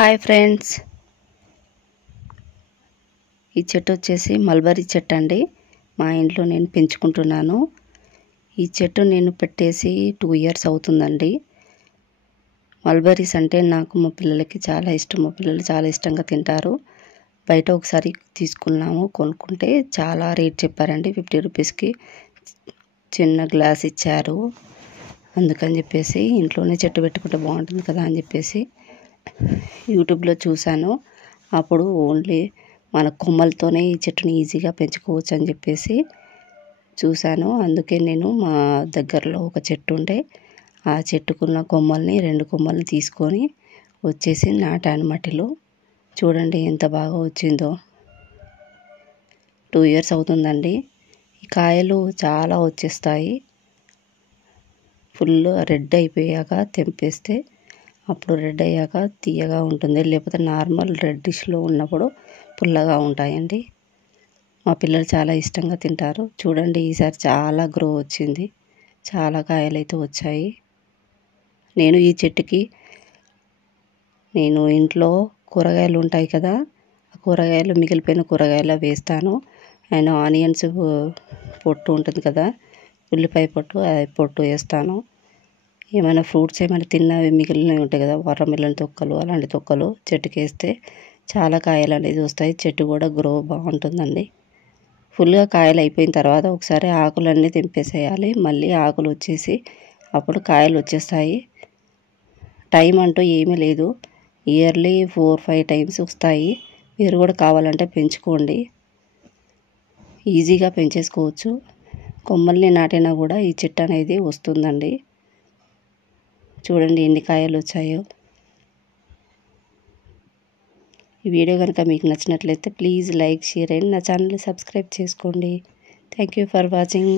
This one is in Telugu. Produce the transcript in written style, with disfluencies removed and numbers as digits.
హాయ్ ఫ్రెండ్స్, ఈ చెట్టు వచ్చేసి మల్బరీ చెట్టు అండి. మా ఇంట్లో నేను పెంచుకుంటున్నాను. ఈ చెట్టు నేను పెట్టేసి 2 ఇయర్స్ అవుతుందండి. మల్బరీస్ అంటే నాకు మా పిల్లలకి చాలా ఇష్టం. మా పిల్లలు చాలా ఇష్టంగా తింటారు. బయట ఒకసారి తీసుకున్నాము, కొనుక్కుంటే చాలా రేట్ చెప్పారండి. 50 రూపీస్కి చిన్న గ్లాస్ ఇచ్చారు. అందుకని చెప్పేసి ఇంట్లోనే చెట్టు పెట్టుకుంటే బాగుంటుంది కదా అని చెప్పేసి యూట్యూబ్లో చూశాను. అప్పుడు ఓన్లీ మన కొమ్మలతోనే ఈ చెట్టుని ఈజీగా పెంచుకోవచ్చు అని చెప్పేసి చూశాను. అందుకే నేను మా దగ్గరలో ఒక చెట్టు ఉంటే ఆ చెట్టుకున్న కొమ్మల్ని 2 కొమ్మల్ని తీసుకొని వచ్చేసి నాటాను మట్టిలో. చూడండి ఎంత బాగా వచ్చిందో. 2 ఇయర్స్ అవుతుందండి. ఈ కాయలు చాలా వచ్చేస్తాయి. ఫుల్ రెడ్ అయిపోయాక తెంపేస్తే అప్పుడు రెడ్ అయ్యాక తీయగా ఉంటుంది. లేకపోతే నార్మల్ రెడ్డిష్లో ఉన్నప్పుడు పుల్లగా ఉంటాయండి. మా పిల్లలు చాలా ఇష్టంగా తింటారు. చూడండి, ఈసారి చాలా గ్రో వచ్చింది. చాలా కాయలు అయితే వచ్చాయి. నేను ఈ చెట్టుకి ఇంట్లో కూరగాయలు ఉంటాయి కదా, ఆ కూరగాయలు మిగిలిపోయిన కూరగాయలు వేస్తాను. అండ్ ఆనియన్స్ పొట్టు ఉంటుంది కదా, ఉల్లిపాయ పొట్టు, పొట్టు వేస్తాను. ఏమైనా ఫ్రూట్స్ ఏమైనా తిన్నవి మిగిలినవి ఉంటాయి కదా, వాటర్మెలన్ తొక్కలు, అలాంటి తొక్కలు చెట్టుకి వేస్తే చాలా కాయలు అనేది వస్తాయి. చెట్టు కూడా గ్రో బాగుంటుందండి. ఫుల్గా కాయలు అయిపోయిన తర్వాత ఒకసారి ఆకులన్నీ తెంపేసేయాలి. మళ్ళీ ఆకులు వచ్చేసి అప్పుడు కాయలు వచ్చేస్తాయి. టైం అంటూ ఏమీ లేదు. ఇయర్లీ 4-5 టైమ్స్ వస్తాయి. మీరు కూడా కావాలంటే పెంచుకోండి. ఈజీగా పెంచేసుకోవచ్చు. కొమ్మల్ని నాటినా కూడా ఈ చెట్టు అనేది వస్తుందండి. చూడండి ఎన్ని కాయలు వచ్చాయో. ఈ వీడియో కనుక మీకు నచ్చినట్లయితే ప్లీజ్ లైక్, షేర్ అండ్ నా ఛానల్ని సబ్స్క్రైబ్ చేసుకోండి. Thank you for watching.